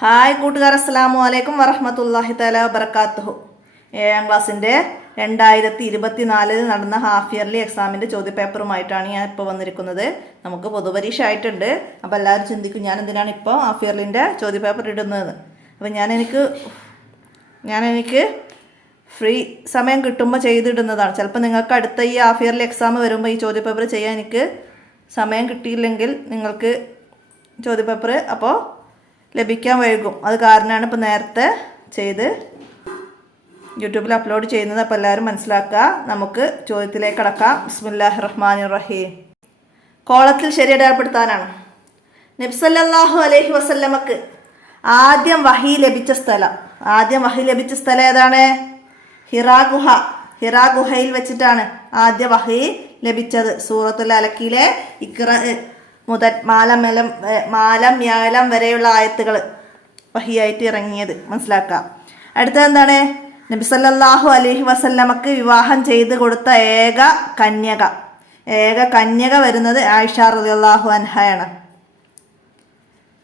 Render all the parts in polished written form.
Hi കൂട്ടുകാർ, അസ്സലാമു അലൈക്കും വറഹ്മത്തുള്ളാഹി തആല വബറകാതുഹു. 7ാം ക്ലാസ്സിൻ്റെ 2024 നടന്ന ഹാഫ് ഇയർലി എക്സാമിൻ്റെ ചോദ്യപേപ്പറുമായിട്ടാണ് ഞാൻ ഇപ്പോൾ വന്നിരിക്കുന്നത്. നമുക്ക് പൊതുപരീക്ഷ ആയിട്ടുണ്ട്. അപ്പോൾ എല്ലാവരും ചിന്തിക്കും, ഞാൻ എന്തിനാണ് ഇപ്പോൾ ഹാഫ് ഇയർലിൻ്റെ ചോദ്യപേപ്പർ ഇടുന്നതെന്ന്. അപ്പോൾ ഞാനെനിക്ക് ഫ്രീ സമയം കിട്ടുമ്പോൾ ചെയ്തിടുന്നതാണ്. ചിലപ്പോൾ നിങ്ങൾക്ക് അടുത്ത ഈ ഹാഫ് ഇയർലി എക്സാം വരുമ്പോൾ ഈ ചോദ്യപേപ്പർ ചെയ്യാൻ എനിക്ക് സമയം കിട്ടിയില്ലെങ്കിൽ നിങ്ങൾക്ക് ചോദ്യപേപ്പർ അപ്പോൾ ലഭിക്കാൻ വൈകും. അത് കാരണമാണ് ഇപ്പോൾ നേരത്തെ ചെയ്ത് യൂട്യൂബിൽ അപ്ലോഡ് ചെയ്യുന്നത്. അപ്പോൾ എല്ലാവരും മനസ്സിലാക്കുക. നമുക്ക് ചോദ്യത്തിലേക്ക് കടക്കാം. ബിസ്മില്ലാഹിർ റഹ്മാനിർ റഹീം. കോളത്തിൽ ശരിയടയാളപ്പെടുത്താനാണ്. നബി സല്ലല്ലാഹു അലൈഹി വസല്ലമക്ക് ആദ്യം വഹി ലഭിച്ച സ്ഥലം ഏതാണ്? ഹിറാ ഗുഹയിൽ വെച്ചിട്ടാണ് ആദ്യ വഹി ലഭിച്ചത്. സൂറത്തുൽ അലക്കിലെ ഇഖ്റ മുതൽ മാലം യാലം വരെയുള്ള ആയത്തുകൾ വഹിയായിട്ട് ഇറങ്ങിയത് മനസ്സിലാക്കാം. അടുത്തത് എന്താണ്? നബി സല്ലല്ലാഹു അലൈഹി വസല്ലമക്ക് വിവാഹം ചെയ്ത് കൊടുത്ത ഏക കന്യക വരുന്നത് ആയിഷ റളിയല്ലാഹു അൻഹയാണ്.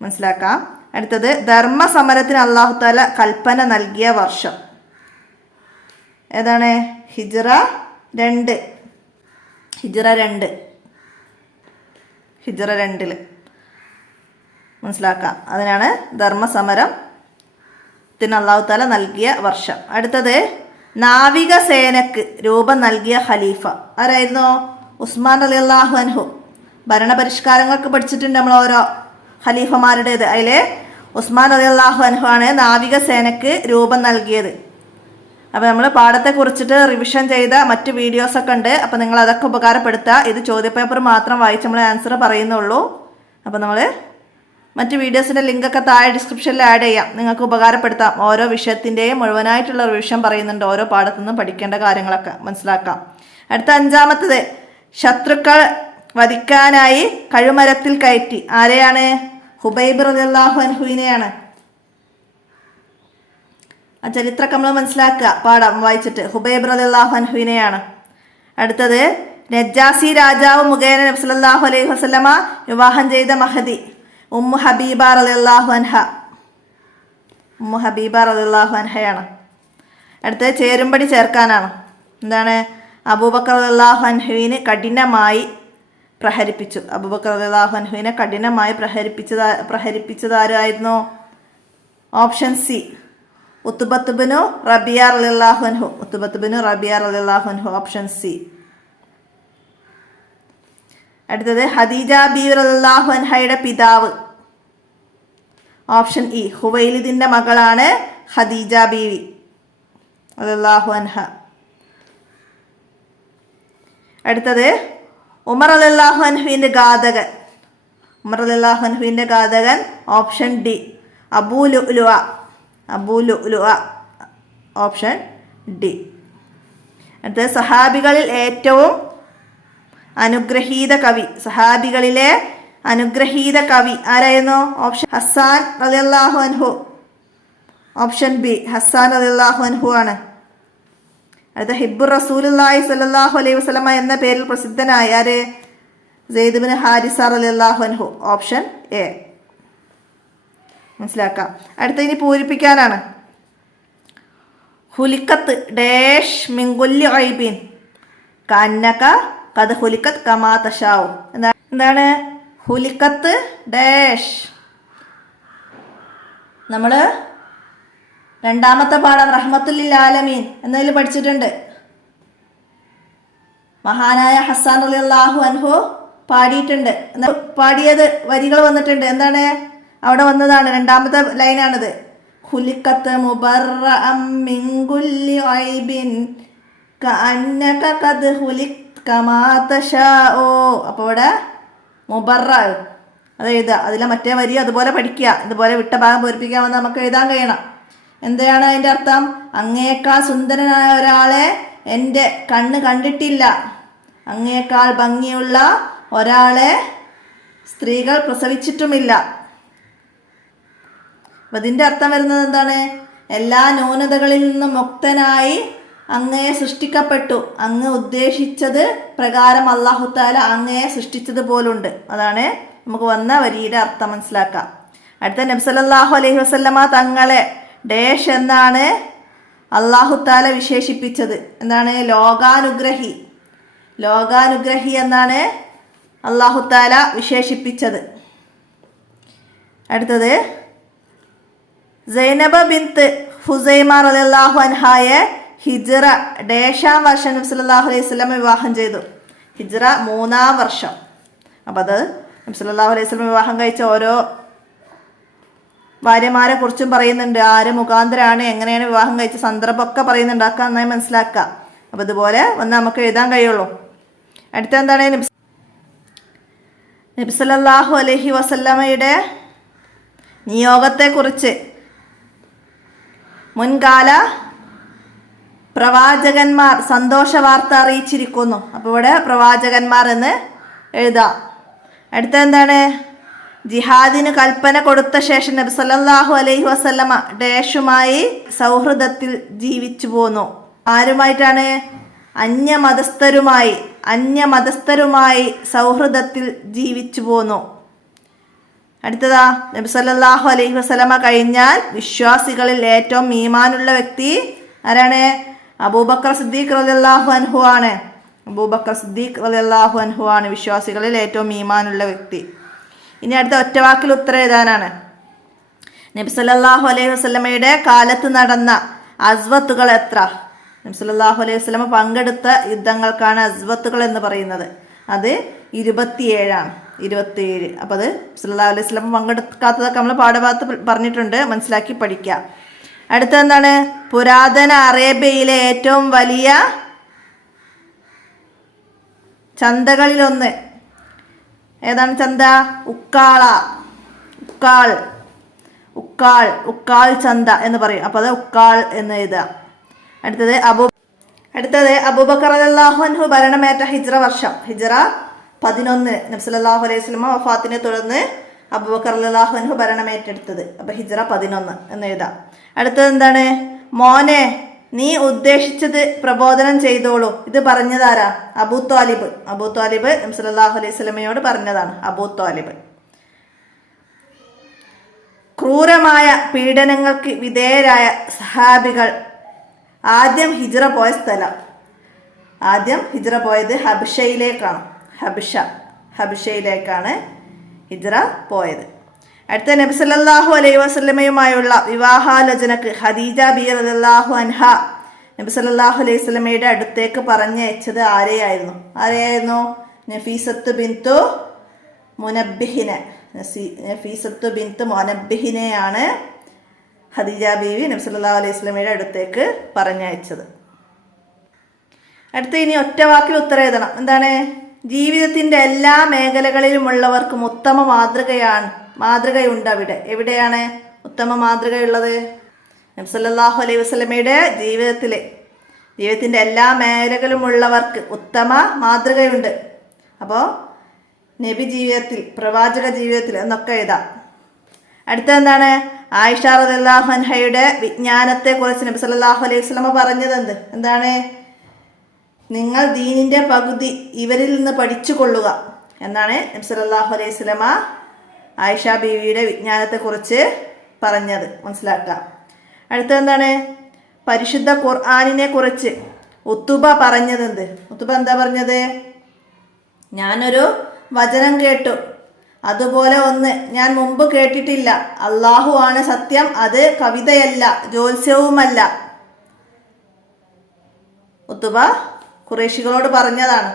മനസ്സിലാക്കാം. അടുത്തത് ധർമ്മസമരത്തിന് അല്ലാഹു തആല കൽപ്പന നൽകിയ വർഷം ഏതാണ്? ഹിജ്റ 2 മനസ്സിലാക്കാം. അതിനാണ് ധർമ്മസമരത്തിന് അല്ലാഹു തആല നൽകിയ വർഷം. അടുത്തത് നാവികസേനക്ക് രൂപം നൽകിയ ഖലീഫ ആരായിരുന്നു? ഉസ്മാൻ റളിയല്ലാഹു അൻഹു. ഭരണപരിഷ്കാരങ്ങളൊക്കെ പഠിച്ചിട്ടുണ്ട് നമ്മൾ ഓരോ ഖലീഫമാരുടേത്. അതിൽ ഉസ്മാൻ റളിയല്ലാഹു അൻഹു ആണ് നാവികസേനക്ക് രൂപം നൽകിയത്. അപ്പോൾ നമ്മൾ പാഠത്തെക്കുറിച്ചിട്ട് റിവിഷൻ ചെയ്ത മറ്റ് വീഡിയോസൊക്കെ ഉണ്ട്. അപ്പോൾ നിങ്ങൾ അതൊക്കെ ഉപകാരപ്പെടുത്തുക. ഇത് ചോദ്യപേപ്പർ മാത്രം വായിച്ച് നമ്മൾ ആൻസർ പറയുന്നുള്ളൂ. അപ്പോൾ നമ്മൾ മറ്റ് വീഡിയോസിൻ്റെ ലിങ്കൊക്കെ താഴെ ഡിസ്ക്രിപ്ഷനിൽ ആഡ് ചെയ്യാം. നിങ്ങൾക്ക് ഉപകാരപ്പെടുത്താം. ഓരോ വിഷയത്തിൻ്റെയും മുഴുവനായിട്ടുള്ള റിവിഷൻ പറയുന്നുണ്ട്. ഓരോ പാഠത്തു നിന്നും പഠിക്കേണ്ട കാര്യങ്ങളൊക്കെ മനസ്സിലാക്കാം. അടുത്ത 5ാമത്തത് ശത്രുക്കൾ വധിക്കാനായി കഴുമരത്തിൽ കയറ്റി. ആരെയാണ്? ഹുബൈബ് റളിയല്ലാഹു അൻഹുവിനെയാണ്. ആ ചരിത്രമൊക്കെ നമ്മൾ മനസ്സിലാക്കുക പാഠം വായിച്ചിട്ട്. ഹുബൈബ് റളിയല്ലാഹു അൻഹുവിനെയാണ്. അടുത്തത് നജ്ജാസി രാജാവ് മുഖേന നബി സല്ലല്ലാഹു അലൈഹി വസല്ലമ വിവാഹം ചെയ്ത മഹദി ഉമ്മു ഹബീബ റളിയല്ലാഹു അൻഹയാണ്. അടുത്തത് ചേരുംപടി ചേർക്കാനാണ്. എന്താണ്? അബൂബക്കർ റളിയല്ലാഹു അൻഹുവിനെ കഠിനമായി പ്രഹരിപ്പിച്ചതാരായിരുന്നു? ഓപ്ഷൻ സി ഉത്ബത്ത് ബിനു റബിയ റളിയല്ലാഹു അൻഹു. Option C. അടുത്തത് ഖദീജ ബീവി റളിയല്ലാഹു അൻഹയുടെ പിതാവ്. ഓപ്ഷൻ ഇ ഹുവൈലിദിന്റെ മകളാണ് ഖദീജ ബീവി റളിയല്ലാഹു അൻഹ. അടുത്തത് ഉമർ റളിയല്ലാഹു അൻഹുവിന്റെ ഘാതകൻ. ഓപ്ഷൻ ഡി അബൂ ലുഅ്ലുഅ. Option D. അടുത്തത് സഹാബികളിൽ ഏറ്റവും അനുഗ്രഹീത കവി ആരായിരുന്നു? ഓപ്ഷൻ ഹസ്സാൻ റളിയല്ലാഹു അൻഹു. ഓപ്ഷൻ ബി ഹസ്സാൻ റളിയല്ലാഹു അൻഹു ആണ്. അടുത്ത ഹിബ്ബുർ റസൂലുള്ളാഹി സ്വല്ലല്ലാഹു അലൈഹി വസല്ലമ എന്ന പേരിൽ പ്രസിദ്ധനായ ആര്? സെയ്ദ് ബിൻ ഹാരിസ റളിയല്ലാഹു അൻഹു. Option A. മനസ്സിലാക്കാം. അടുത്ത ഇനി പൂരിപ്പിക്കാനാണ്. ഹുലിക്കത്ത് ഡാഷ് മിൻകുല്ലി ഐബിൻ കന്നക കത് ഹുലിക്കത്ത് കമാ തശാഉ. എന്താണ് ഹുലിക്കത്ത് ഡാഷ്? നമ്മൾ 2ാമത്തെ പാഠം റഹ്മത്തുൽ ലിൽ ആലമീൻ എന്നതിൽ പഠിച്ചിട്ടുണ്ട്. മഹാനായ ഹസ്സാൻ റളിയല്ലാഹു അൻഹു പാടിയിട്ടുണ്ട്. പാടിയത് വരികൾ വന്നിട്ടുണ്ട്. എന്താണ് അവിടെ വന്നതാണ്? 2ാമത്തെ ലൈനാണിത്. ഖുലിഖത്ത് മുബറഅം മിൻ കുല്ലി ഐബിൻ കഅന്നക ഖദ് ഖുലിഖ്ത കമാ തശാഉ. അപ്പോൾ ഇവിടെ മുബറ അത് എഴുതുക. അതിലെ മറ്റേ വരി അതുപോലെ പഠിക്കുക. ഇതുപോലെ വിട്ട ഭാഗം പൂരിപ്പിക്കാമെന്ന് നമുക്ക് എഴുതാൻ കഴിയണം. എന്താണ് അതിൻ്റെ അർത്ഥം? അങ്ങേക്കാൾ സുന്ദരനായ ഒരാളെ എൻ്റെ കണ്ണ് കണ്ടിട്ടില്ല. അങ്ങേക്കാൾ ഭംഗിയുള്ള ഒരാളെ സ്ത്രീകൾ പ്രസവിച്ചിട്ടുമില്ല. അപ്പം ഇതിൻ്റെ അർത്ഥം വരുന്നത് എന്താണ്? എല്ലാ ന്യൂനതകളിൽ നിന്നും മുക്തനായി അങ്ങയെ സൃഷ്ടിക്കപ്പെട്ടു. അങ്ങ് ഉദ്ദേശിച്ചത് പ്രകാരം അല്ലാഹു തആല അങ്ങയെ സൃഷ്ടിച്ചതുപോലുണ്ട്. അതാണ് നമുക്ക് വന്ന വരിയുടെ അർത്ഥം മനസ്സിലാക്കാം. അടുത്ത നബി സല്ലല്ലാഹു അലൈഹി വസല്ലമ തങ്ങളെ ഡേഷ് എന്നാണ് അല്ലാഹു തആല വിശേഷിപ്പിച്ചത്. എന്താണ്? ലോകാനുഗ്രഹി. ലോകാനുഗ്രഹി എന്നാണ് അല്ലാഹു തആല വിശേഷിപ്പിച്ചത്. അടുത്തത് സൈനബ ബിൻത്ത് ഹുസൈമ റളിയല്ലാഹു അൻഹായെ ഹിജ്റ ഡേഷാം വർഷം നബി സല്ലല്ലാഹു അലൈഹി വസല്ലം വിവാഹം ചെയ്തു. ഹിജ്റ 3-ാം വർഷം. അപ്പം അത് നബി സല്ലല്ലാഹു അലൈഹി വസല്ലം വിവാഹം കഴിച്ച ഓരോ ഭാര്യമാരെ കുറിച്ചും പറയുന്നുണ്ട്. ആര് മുഖാന്തരാണ്, എങ്ങനെയാണ് വിവാഹം കഴിച്ച സന്ദർഭമൊക്കെ പറയുന്നുണ്ട്. അതൊക്കെ നന്നായി മനസ്സിലാക്കുക. അപ്പം ഇതുപോലെ ഒന്ന് നമുക്ക് എഴുതാൻ കഴിയുള്ളൂ. അടുത്ത എന്താണ്? നബി സല്ലല്ലാഹു അലൈഹി വസല്ലമയുടെ നിയോഗത്തെക്കുറിച്ച് മുൻകാല പ്രവാചകന്മാർ സന്തോഷ വാർത്ത അറിയിച്ചിരിക്കുന്നു. അപ്പോൾ ഇവിടെ പ്രവാചകന്മാർ എന്ന് എഴുതാം. അടുത്ത എന്താണ്? ജിഹാദിന് കൽപ്പന കൊടുത്ത ശേഷം നബി സല്ലല്ലാഹു അലൈഹി വസല്ലമ ഡേഷുമായി സൗഹൃദത്തിൽ ജീവിച്ചു പോന്നു. ആരുമായിട്ടാണ്? അന്യമതസ്ഥരുമായി സൗഹൃദത്തിൽ ജീവിച്ചു പോന്നു. അടുത്തതാ, നബി സല്ലല്ലാഹു അലൈഹി വസല്ലമ കഴിഞ്ഞാൽ വിശ്വാസികളിൽ ഏറ്റവും ഈമാനുള്ള വ്യക്തി ആരാണ്? അബൂബക്കർ സിദ്ദീഖ് റളിയല്ലാഹു അൻഹു ആണ്. അബൂബക്കർ സിദ്ദീഖ് റളിയല്ലാഹു അൻഹു ആണ് വിശ്വാസികളിൽ ഏറ്റവും ഈമാനുള്ള വ്യക്തി. ഇനി അടുത്ത ഒറ്റവാക്കിൽ ഉത്തരം എഴുതാനാണ്. നബി സല്ലല്ലാഹു അലൈഹി വസല്ലമയുടെ കാലത്ത് നടന്ന അസ്വത്തുകൾ എത്ര? നബി സല്ലല്ലാഹു അലൈഹി വസല്ലമ പങ്കെടുത്ത യുദ്ധങ്ങൾക്കാണ് അസ്വത്തുകൾ എന്ന് പറയുന്നത്. അത് 27 27. അപ്പോൾ അത് സല്ലല്ലാഹു അലൈഹി വസല്ലമ പങ്കെടുക്കാത്തതൊക്കെ നമ്മൾ പാഠഭാഗത്ത് പറഞ്ഞിട്ടുണ്ട്, മനസ്സിലാക്കി പഠിക്കുക. അടുത്ത എന്താണ്? പുരാതന അറേബ്യയിലെ ഏറ്റവും വലിയ ചന്തകളിലൊന്ന് ഏതാണ് ചന്ത? ഉക്കാൾ ചന്ത എന്ന് പറയും. അപ്പോൾ അത് ഉക്കാൾ എന്ന് എഴുതാം. അടുത്തത് അബൂബക്കർ റളിയല്ലാഹു അൻഹു ഭരണമേറ്റ ഹിജ്റ വർഷം. ഹിജ്റ 11. നബി സല്ലല്ലാഹു അലൈഹി വസല്ലമ വഫാത്തിനെ തുടർന്ന് അബൂബക്കർ റളിയല്ലാഹു അൻഹു ഭരണമേറ്റെടുത്തത്. അപ്പോൾ ഹിജ്റ 11 എന്ന് എഴുതാം. അടുത്തത് എന്താണ്? മോനെ, നീ ഉദ്ദേശിച്ചത് പ്രബോധനം ചെയ്തോളൂ. ഇത് പറഞ്ഞതാരാ? അബൂ ത്വാലിബ്. നബി സല്ലല്ലാഹു അലൈഹി വസല്ലമയോട് പറഞ്ഞതാണ് അബൂ ത്വാലിബ്. ക്രൂരമായ പീഡനങ്ങൾക്ക് വിധേയരായ സഹാബികൾ ആദ്യം ഹിജ്റ പോയ സ്ഥലം. ആദ്യം ഹിജ്റ പോയത് ഹബിഷയിലേക്കാണ് ഹിജ്റ പോയത്. അടുത്ത നബി സല്ലല്ലാഹു അലൈഹി വസല്ലമയുമായുള്ള വിവാഹാലോചനക്ക് ഖദീജ ബിബി റളിയല്ലാഹു അൻഹ നബി സല്ലല്ലാഹു അലൈഹി വസല്ലമയുടെ അടുത്തേക്ക് പറഞ്ഞയച്ചത് ആരെയായിരുന്നു? നഫീസത്ത് ബിൻതു മുനബ്ബിഹിനെയാണ് ഖദീജ ബീവി നബി സല്ലല്ലാഹു അലൈഹി വസല്ലമയുടെ അടുത്തേക്ക് പറഞ്ഞയച്ചത്. അടുത്ത ഇനി ഒറ്റ വാക്കിൽ ഉത്തരം എഴുതണം. എന്താണ്? ജീവിതത്തിന്റെ എല്ലാ മേഖലകളിലുമുള്ളവർക്കും ഉത്തമ മാതൃകയുണ്ട് അവിടെ. എവിടെയാണ് ഉത്തമ മാതൃകയുള്ളത്? നബി സല്ലല്ലാഹു അലൈഹി വസല്ലമയുടെ ജീവിതത്തിന്റെ എല്ലാ മേഖലകളിലുമുള്ളവർക്ക് ഉത്തമ മാതൃകയുണ്ട്. അപ്പോൾ നബി ജീവിതത്തിൽ, പ്രവാചക ജീവിതത്തിൽ എന്നൊക്കെ എഴുതാം. അടുത്ത എന്താണ്? ആയിഷ റളിയല്ലാഹു അൻഹയുടെ വിജ്ഞാനത്തെക്കുറിച്ച് നബി സല്ലല്ലാഹു അലൈഹി വസല്ലമ പറഞ്ഞത് എന്താണ്? നിങ്ങൾ ദീനിന്റെ പകുതി ഇവരിൽ നിന്ന് പഠിച്ചു കൊള്ളുക എന്നാണ് നബി സല്ലല്ലാഹു അലൈഹി വസല്ലമ ആയിഷ ബീവിയുടെ വിജ്ഞാനത്തെക്കുറിച്ച് പറഞ്ഞത്. മനസ്സിലാക്കുക. അടുത്ത എന്താണ്? പരിശുദ്ധ ഖുർആനിനെ കുറിച്ച് ഉത്തുബ പറഞ്ഞത് ഉത്തുബ എന്താ പറഞ്ഞത്? ഞാനൊരു വചനം കേട്ടു, അതുപോലെ ഒന്ന് ഞാൻ മുമ്പ് കേട്ടിട്ടില്ല. അള്ളാഹു ആണ് സത്യം, അത് കവിതയല്ല, ജ്യോത്സ്യവുമല്ല. ഉത്തുബ ഖുറൈശികളോട് പറഞ്ഞതാണ്.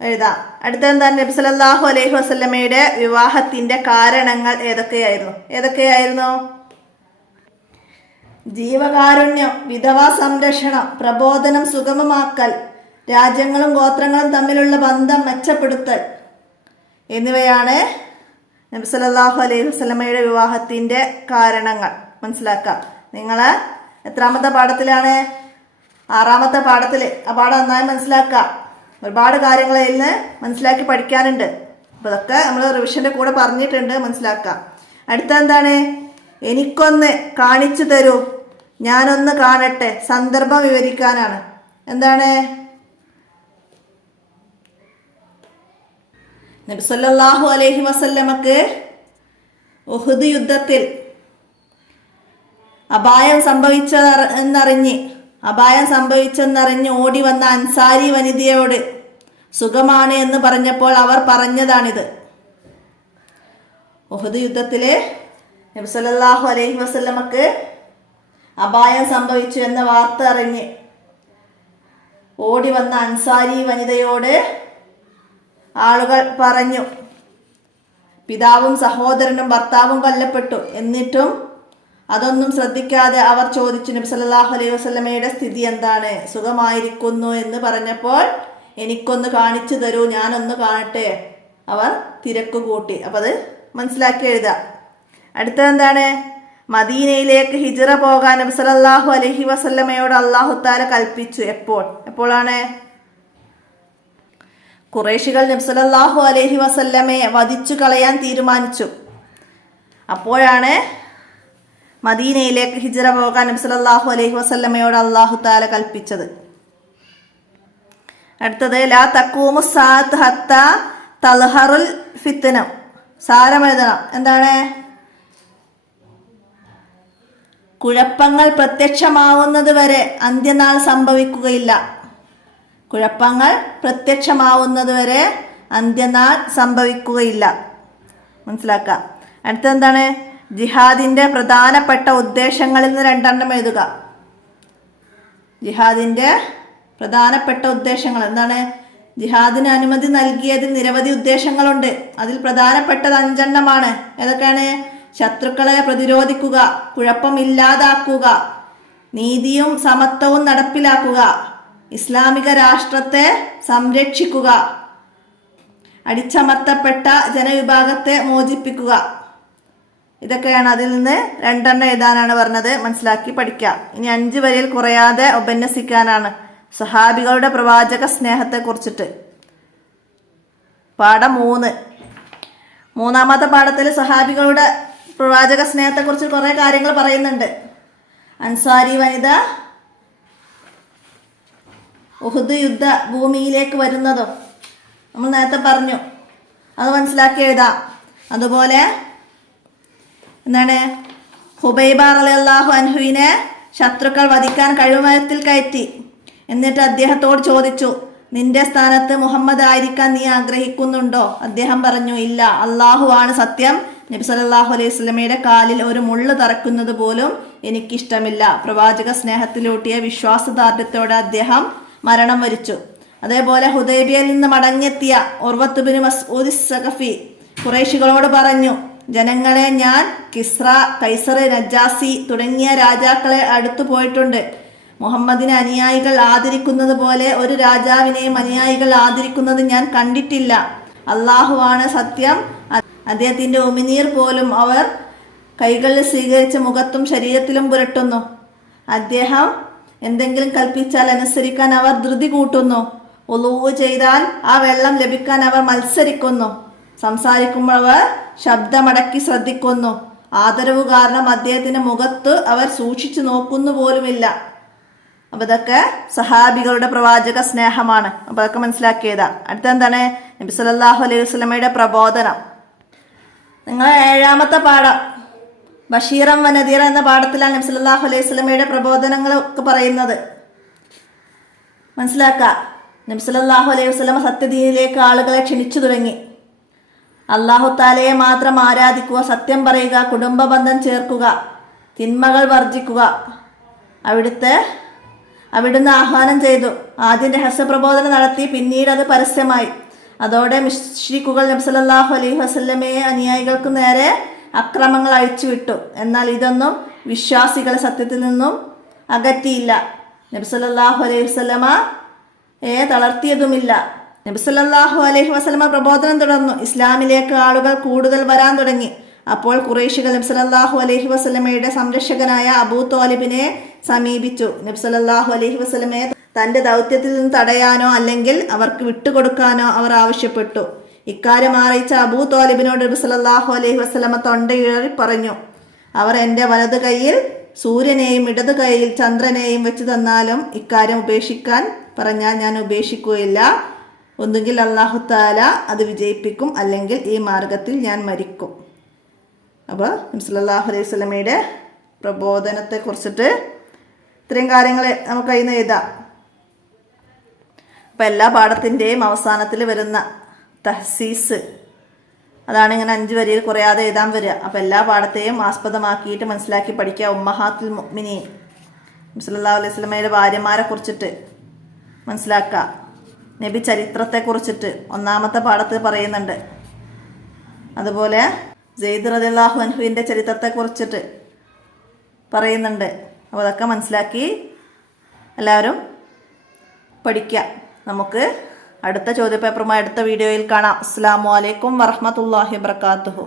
എഴുതാം. അടുത്ത എന്താണ്? നബി സല്ലല്ലാഹു അലൈഹി വസല്ലമയുടെ വിവാഹത്തിന്റെ കാരണങ്ങൾ ഏതൊക്കെയായിരുന്നു? ജീവകാരുണ്യം, വിധവാ സംരക്ഷണം, പ്രബോധനം സുഗമമാക്കൽ, രാജ്യങ്ങളും ഗോത്രങ്ങളും തമ്മിലുള്ള ബന്ധം മെച്ചപ്പെടുത്തൽ എന്നിവയാണ് നബി സല്ലല്ലാഹു അലൈഹി വസല്ലമയുടെ വിവാഹത്തിന്റെ കാരണങ്ങൾ. മനസ്സിലാക്കുക. നിങ്ങൾ എത്രാമത്തെ പാഠത്തിലാണ്? 6ാമത്തെ പാഠത്തിൽ. ആ പാഠം നന്നായി മനസ്സിലാക്കുക. ഒരുപാട് കാര്യങ്ങൾ അതിൽ നിന്ന് മനസ്സിലാക്കി പഠിക്കാനുണ്ട്. അപ്പോൾ അതൊക്കെ നമ്മൾ റിവിഷൻ്റെ കൂടെ പറഞ്ഞിട്ടുണ്ട്, മനസ്സിലാക്കുക. അടുത്ത എന്താണ്? എനിക്കൊന്ന് കാണിച്ചു തരൂ, ഞാനൊന്ന് കാണട്ടെ. സന്ദർഭം വിവരിക്കാനാണ്. എന്താണ്? നബി സല്ലല്ലാഹു അലൈഹി വസല്ലമക്ക് ഉഹുദ് യുദ്ധത്തിൽ അപായം സംഭവിച്ചെന്നറിഞ്ഞ് ഓടി വന്ന അൻസാരി വനിതയോട് സുഖമാണ് എന്ന് പറഞ്ഞപ്പോൾ അവർ പറഞ്ഞതാണിത്. ഉഹുദ് യുദ്ധത്തില് നബി സല്ലല്ലാഹു അലൈഹി വസല്ലമക്ക് അപായം സംഭവിച്ചു എന്ന വാർത്ത അറിഞ്ഞ് ഓടി വന്ന അൻസാരി വനിതയോട് ആളുകൾ പറഞ്ഞു, പിതാവും സഹോദരനും ഭർത്താവും കൊല്ലപ്പെട്ടു. എന്നിട്ടും അതൊന്നും ശ്രദ്ധിക്കാതെ അവർ ചോദിച്ചു, നബി സല്ലല്ലാഹു അലൈഹി വസല്ലമയുടെ സ്ഥിതി എന്താണ്, സുഖമായിരിക്കുന്നു എന്ന് പറഞ്ഞപ്പോൾ എനിക്കൊന്ന് കാണിച്ചു തരൂ, ഞാനൊന്ന് കാണട്ടെ. അവർ തിരക്ക് കൂട്ടി. അപ്പം അത് മനസ്സിലാക്കി എഴുതാം. അടുത്തതെന്താണ്? മദീനയിലേക്ക് ഹിജ്റ പോകാൻ നബി സല്ലല്ലാഹു അലൈഹി വസല്ലമയോട് അല്ലാഹു തആല കൽപ്പിച്ചു. എപ്പോഴാണ്? ഖുറൈശികൾ നബി സല്ലല്ലാഹു അലൈഹി വസല്ലമയെ വധിച്ചു കളയാൻ തീരുമാനിച്ചു. അപ്പോഴാണ് മദീനയിലേക്ക് ഹിജ്റ പോകാൻ നബി സല്ലല്ലാഹു അലൈഹി വസല്ലമയോട് അല്ലാഹു തആല കൽപ്പിച്ചത്. അടുത്തത് ലാ തഖൂമു സാഅത്ത് ഹത്താ തൽഹറുൽ ഫിത്ന. സാരം എഴുതണം. എന്താണ്? കുഴപ്പങ്ങൾ പ്രത്യക്ഷമാവുന്നത് വരെ അന്ത്യനാൾ സംഭവിക്കുകയില്ല. കുഴപ്പങ്ങൾ പ്രത്യക്ഷമാവുന്നത് വരെ അന്ത്യനാൾ സംഭവിക്കുകയില്ല. മനസ്സിലാക്കാം. അടുത്തെന്താണ്? ജിഹാദിന്റെ പ്രധാനപ്പെട്ട ഉദ്ദേശങ്ങളിൽ നിന്ന് 2 എഴുതുക. ജിഹാദിന്റെ പ്രധാനപ്പെട്ട ഉദ്ദേശങ്ങൾ എന്താണ്? ജിഹാദിന് അനുമതി നൽകിയതിൽ നിരവധി ഉദ്ദേശങ്ങളുണ്ട്. അതിൽ പ്രധാനപ്പെട്ടത് 5 ഏതൊക്കെയാണ്? ശത്രുക്കളെ പ്രതിരോധിക്കുക, കുഴപ്പമില്ലാതാക്കുക, നീതിയും സമത്വവും നടപ്പിലാക്കുക, ഇസ്ലാമിക രാഷ്ട്രത്തെ സംരക്ഷിക്കുക, അടിച്ചമർത്തപ്പെട്ട ജനവിഭാഗത്തെ മോചിപ്പിക്കുക. ഇതൊക്കെയാണ്. അതിൽ നിന്ന് 2 എഴുതാനാണ് പറഞ്ഞത്. മനസ്സിലാക്കി പഠിക്കുക. ഇനി 5 വരിയിൽ കുറയാതെ ഉപന്യസിക്കാനാണ്. സഹാബികളുടെ പ്രവാചക സ്നേഹത്തെ കുറിച്ചിട്ട് പാഠം 3. 3-ാമത്തെ പാഠത്തിൽ സഹാബികളുടെ പ്രവാചക സ്നേഹത്തെ കുറിച്ച് കുറെ കാര്യങ്ങൾ പറയുന്നുണ്ട്. അൻസാരി വനിത ഉഹുദ് യുദ്ധ ഭൂമിയിലേക്ക് വരുന്നതും നമ്മൾ നേരത്തെ പറഞ്ഞു. അത് മനസ്സിലാക്കി എഴുതാം. അതുപോലെ എന്താണ്? ഹുബൈബ റളിയല്ലാഹു അൻഹുവിനെ ശത്രുക്കൾ വധിക്കാൻ കഴുമരത്തിൽ കയറ്റി. എന്നിട്ട് അദ്ദേഹത്തോട് ചോദിച്ചു, നിന്റെ സ്ഥാനത്ത് മുഹമ്മദ് ആയിരിക്കാൻ നീ ആഗ്രഹിക്കുന്നുണ്ടോ? അദ്ദേഹം പറഞ്ഞു, ഇല്ല, അള്ളാഹു ആണ് സത്യം. നബി സല്ലല്ലാഹു അലൈഹി വസല്ലമയുടെ കാലിൽ ഒരു മുള്ള് തറക്കുന്നത് പോലും എനിക്കിഷ്ടമില്ല. പ്രവാചക സ്നേഹത്തിലൂട്ടിയ വിശ്വാസദാർഢ്യത്തോടെ അദ്ദേഹം മരണം വരിച്ചു. അതേപോലെ ഹുദൈബിയയിൽ നിന്ന് മടങ്ങിയെത്തിയ ഉർവത്ത് ബിൻ മസ്ഊദ് സഖഫി ഖുറൈശികളോട് പറഞ്ഞു, ജനങ്ങളെ, ഞാൻ കിസ്ര, കൈസർ, നജാസി തുടങ്ങിയ രാജാക്കളെ അടുത്തു പോയിട്ടുണ്ട്. മുഹമ്മദിനെ അനുയായികൾ ആദരിക്കുന്നത് പോലെ ഒരു രാജാവിനെയും അനുയായികൾ ആദരിക്കുന്നത് ഞാൻ കണ്ടിട്ടില്ല. അള്ളാഹുവാണ് സത്യം. അദ്ദേഹത്തിന്റെ ഉമിനീർ പോലും അവർ കൈകളിൽ സ്വീകരിച്ച് മുഖത്തും ശരീരത്തിലും പുരട്ടുന്നു. അദ്ദേഹം എന്തെങ്കിലും കൽപ്പിച്ചാൽ അനുസരിക്കാൻ അവർ ധൃതി കൂട്ടുന്നു. ഉളൂ ചെയ്താൽ ആ വെള്ളം ലഭിക്കാൻ അവർ മത്സരിക്കുന്നു. സംസാരിക്കുമ്പോൾ അവർ ശബ്ദമടക്കി ശ്രദ്ധിക്കുന്നു. ആദരവ് കാരണം അദ്ദേഹത്തിന്റെ മുഖത്ത് അവർ സൂക്ഷിച്ചു നോക്കുന്നു പോലുമില്ല. അപ്പൊ ഇതൊക്കെ സഹാബികളുടെ പ്രവാചക സ്നേഹമാണ്. അപ്പൊ അതൊക്കെ മനസ്സിലാക്കിയതാ. അടുത്തെന്താണ്? നബി സല്ലല്ലാഹു അലൈഹി വസല്ലമയുടെ പ്രബോധനം. നിങ്ങൾ 7-ാമത്തെ പാഠം ബഷീറൻ വനദീറ എന്ന പാഠത്തിലാണ് നബി സല്ലല്ലാഹു അലൈഹി വസല്ലമയുടെ പ്രബോധനങ്ങളൊക്കെ പറയുന്നത്. മനസ്സിലാക്കുക. നബി സല്ലല്ലാഹു അലൈഹി വസല്ലമ സത്യദീനിലേക്ക് ആളുകളെ ക്ഷണിച്ചു തുടങ്ങി. അല്ലാഹു തആലയെ മാത്രം ആരാധിക്കുക, സത്യം പറയുക, കുടുംബ ബന്ധം ചേർക്കുക, തിന്മകൾ വർജിക്കുക. അവിടുന്ന് ആഹ്വാനം ചെയ്തു. ആദ്യം രഹസ്യപ്രബോധനം നടത്തി, പിന്നീട് അത് പരസ്യമായി. അതോടെ മുശ്രിക്കുകൾ നബി സല്ലല്ലാഹു അലൈഹി വസല്ലമയെ അനുയായികൾക്ക് നേരെ അക്രമങ്ങൾ അഴിച്ചുവിട്ടു. എന്നാൽ ഇതൊന്നും വിശ്വാസികളെ സത്യത്തിൽ നിന്നും അകറ്റിയില്ല. നബി സല്ലല്ലാഹു അലൈഹി വസല്ലമയെ തളർത്തിയതുമില്ല. നബി സല്ലല്ലാഹു അലൈഹി വസല്ലമ പ്രബോധനം തുടർന്നു. ഇസ്ലാമിലേക്ക് ആളുകൾ കൂടുതൽ വരാൻ തുടങ്ങി. അപ്പോൾ ഖുറൈശികൾ നബി സല്ലല്ലാഹു അലൈഹി വസല്ലമയുടെ സംരക്ഷകനായ അബൂ ത്വാലിബിനെ സമീപിച്ചു. നബി സല്ലല്ലാഹു അലൈഹി വസല്ലമയെ തന്റെ ദൗത്യത്തിൽ നിന്ന് തടയാനോ അല്ലെങ്കിൽ അവർക്ക് വിട്ടുകൊടുക്കാനോ അവർ ആവശ്യപ്പെട്ടു. ഇക്കാര്യം അറിയിച്ച അബൂ ത്വാലിബിനോട് നബി സല്ലല്ലാഹു അലൈഹി വസല്ലമ തൊണ്ടയിഴറി പറഞ്ഞു, അവർ എൻ്റെ വലതു കൈയിൽ സൂര്യനെയും ഇടതു കൈയിൽ ചന്ദ്രനെയും വെച്ച് തന്നാലും ഇക്കാര്യം ഉപേക്ഷിക്കാൻ പറഞ്ഞാൽ ഞാൻ ഉപേക്ഷിക്കുകയില്ല. ഒന്നുകിൽ അല്ലാഹു തആല അത് വിജയിപ്പിക്കും, അല്ലെങ്കിൽ ഈ മാർഗത്തിൽ ഞാൻ മരിക്കും. അപ്പോൾ നബി സല്ലല്ലാഹു അലൈഹി വസല്ലമയുടെ പ്രബോധനത്തെക്കുറിച്ചിട്ട് ഇത്രയും കാര്യങ്ങൾ നമുക്ക് അതിൽ നിന്ന് എഴുതാം. അപ്പം എല്ലാ പാഠത്തിൻ്റെയും അവസാനത്തിൽ വരുന്ന തഹ്സീസ്, അതാണ് ഇങ്ങനെ 5 വരിയിൽ കുറയാതെ എഴുതാൻ വരിക. അപ്പം എല്ലാ പാഠത്തെയും ആസ്പദമാക്കിയിട്ട് മനസ്സിലാക്കി പഠിക്കുക. ഉമ്മഹാത്തുൽ മുഅ്മിനീൻ നബി സല്ലല്ലാഹു അലൈഹി വസല്ലമയുടെ ഭാര്യമാരെ കുറിച്ചിട്ട് മനസ്സിലാക്കുക. നബി ചരിത്രത്തെക്കുറിച്ചിട്ട് 1-ാമത്തെ പാഠത്തിൽ പറയുന്നുണ്ട്. അതുപോലെ സെയ്ദ് റളിയല്ലാഹു അൻഹുവിൻ്റെ ചരിത്രത്തെക്കുറിച്ചിട്ട് പറയുന്നുണ്ട്. അപ്പോൾ അതൊക്കെ മനസ്സിലാക്കി എല്ലാവരും പഠിക്കുക. നമുക്ക് അടുത്ത ചോദ്യപേപ്പറുമായി അടുത്ത വീഡിയോയിൽ കാണാം. അസ്സലാമു അലൈക്കും വറഹ്മത്തുള്ളാഹി വബറകാതുഹു.